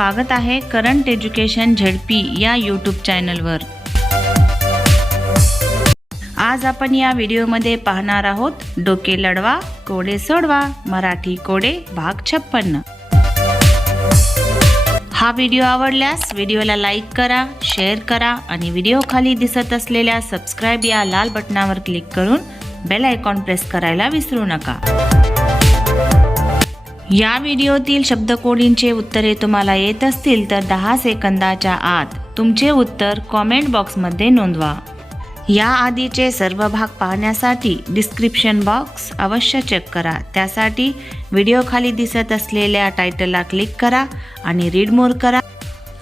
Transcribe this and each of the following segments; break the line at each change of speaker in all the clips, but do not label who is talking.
स्वागत आहे current education ZP या यूट्यूब चॅनलवर आज आपण या व्हिडिओमध्ये पाहणार आहोत डोके लढवा कोडे सोडवा मराठी कोडे भाग छप्पन्न. हा व्हिडिओ आवडल्यास व्हिडिओला लाईक करा शेअर करा आणि व्हिडिओ खाली दिसत असलेल्या सबस्क्राईब या लाल बटनावर क्लिक करून बेल आयकॉन प्रेस करायला विसरू नका. या व्हिडिओतील शब्दकोडींचे उत्तरे तुम्हाला येत असतील तर दहा सेकंदाच्या आत तुमचे उत्तर कॉमेंट बॉक्समध्ये नोंदवा. या आधीचे सर्व भाग पाहण्यासाठी डिस्क्रिप्शन बॉक्स अवश्य चेक करा. त्यासाठी व्हिडिओखाली दिसत असलेल्या टायटलला क्लिक करा आणि रीड मोर करा.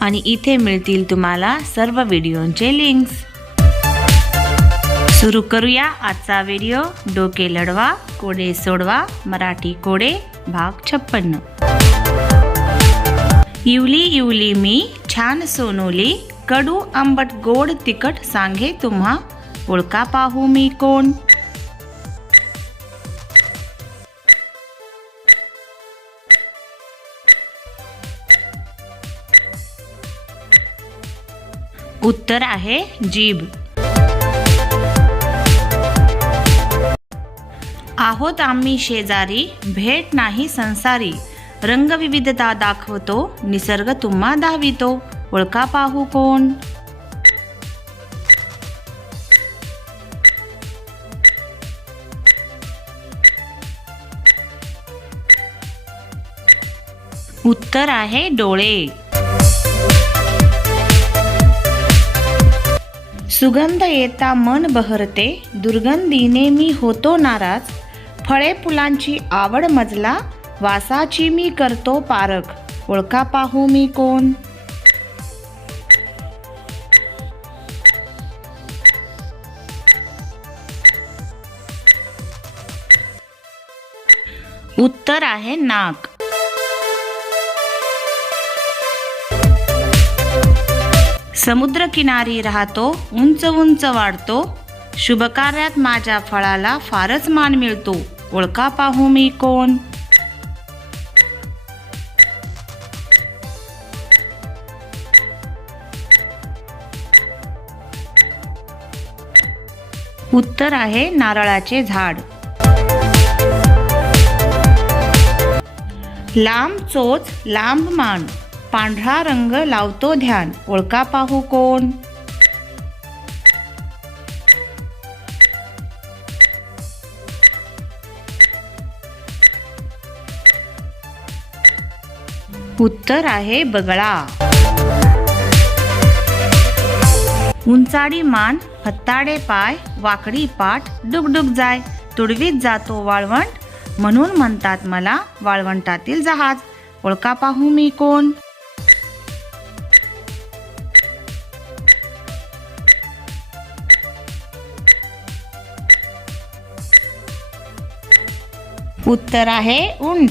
आणि इथे मिळतील तुम्हाला सर्व व्हिडिओंचे लिंक्स सुरू करूया आजचा व्हिडिओ. डोके लढवा कोडे सोडवा मराठी कोडे भाग छप्पन्न इवली इवली मी छान सोनोली कडू आंबट गोड तिखट सांगे तुम्हा ओळखा पाहू मी कोण? उत्तर आहे जीभ. आहोत आम्ही शेजारी भेट नाही संसारी. रंगविविधता दाखवतो निसर्ग तुम्हा दावितो. ओळखा पाहू कोण? उत्तर आहे डोळे. सुगंध येता मन बहरते दुर्गंधीने मी होतो नाराज. फळे फुलांची आवड मजला वासाची मी करतो पारख. ओळखा पाहू मी कोण? उत्तर आहे नाक. समुद्रकिनारी राहतो उंच उंच वाढतो. शुभकार्यात माझ्या फळाला फारच मान मिळतो. ओळखा पाहू मी कोण? उत्तर आहे नारळाचे झाड. लांब चोच लांब मान. पांढरा रंग लावतो ध्यान. ओळखा पाहू कोण? उत्तर आहे बगळा. उंचाडी मान हत्ताडे पाय वाकडी पाठ डुगडुग जाय. तुडवीत जातो वाळवंट म्हणून म्हणतात मला वाळवंटातील जहाज. ओळखा पाहू मी कोण? उत्तर आहे उंट.